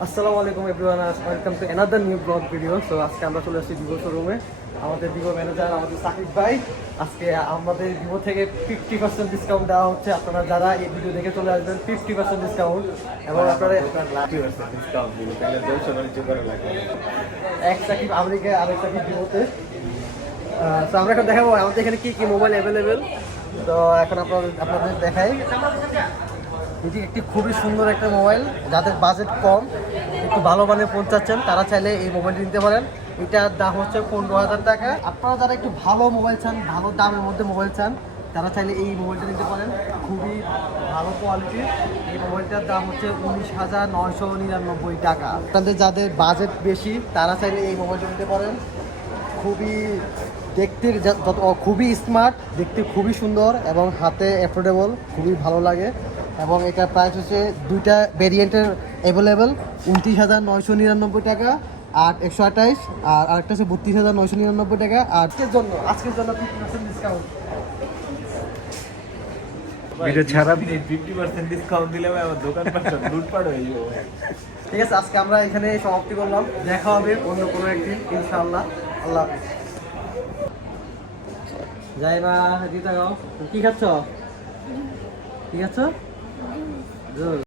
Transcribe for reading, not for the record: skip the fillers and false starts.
আসসালামু আলাইকুম everyone, welcome to another new blog video. So আজকে আমরা চলে আসছি ভিভো শোরুমে। আমাদের ভিভো ম্যানেজার আমাদের সাকিব ভাই, আজকে আমাদের ভিভো থেকে 50% ডিসকাউন্ট দেওয়া হচ্ছে। আপনারা যারা এই ভিডিও দেখে চলে আসবেন 50% ডিসকাউন্ট, এবং আপনারা এক সাকিব আমেরিকা আরেক সাকিব ভিভোতে। তো আমরা এখন দেখাবো আমাদের এখানে কি কি মোবাইল অ্যাভেলেবেল। তো এখন আপনাদের দেখাই, এটি একটি খুবই সুন্দর একটা মোবাইল। যাদের বাজেট কম, একটু ভালো মানের ফোন চাচ্ছেন, তারা চাইলে এই মোবাইলটি নিতে পারেন। এটার দাম হচ্ছে 15,000 টাকা। আপনারা যারা একটু ভালো মোবাইল চান, ভালো দামের মধ্যে মোবাইল চান, তারা চাইলে এই মোবাইলটা নিতে পারেন। খুবই ভালো কোয়ালিটির এই মোবাইলটার দাম হচ্ছে 19,999 টাকা। আপনাদের যাদের বাজেট বেশি, তারা চাইলে এই মোবাইলটা নিতে পারেন। খুবই দেখতে খুবই স্মার্ট, দেখতে খুবই সুন্দর এবং হাতে অ্যাফোর্ডেবল, খুবই ভালো লাগে। এবং এটার প্রাইস হচ্ছে দুইটা ভেরিয়েন্টের অ্যাভেলেবেল, 29,999 টাকা আর 128, আর আরেকটা হচ্ছে 32,999 টাকা। আর আজকের জন্য 50% ডিসকাউন্ট। ভিডিও ছাড়া 50% ডিসকাউন্ট দিলে আমার দোকান পাচ্ছেন লুটপাট হয়ে যাবে। ঠিক আছে, আজকে আমরা এখানে সমাপ্তি করলাম। দেখা হবে অন্য কোনো একদিন ইনশাআল্লাহ। আল্লাহ হাফিজ। যাইবা দিতে গাও, কি খাচ্ছ? কি খাচ্ছ?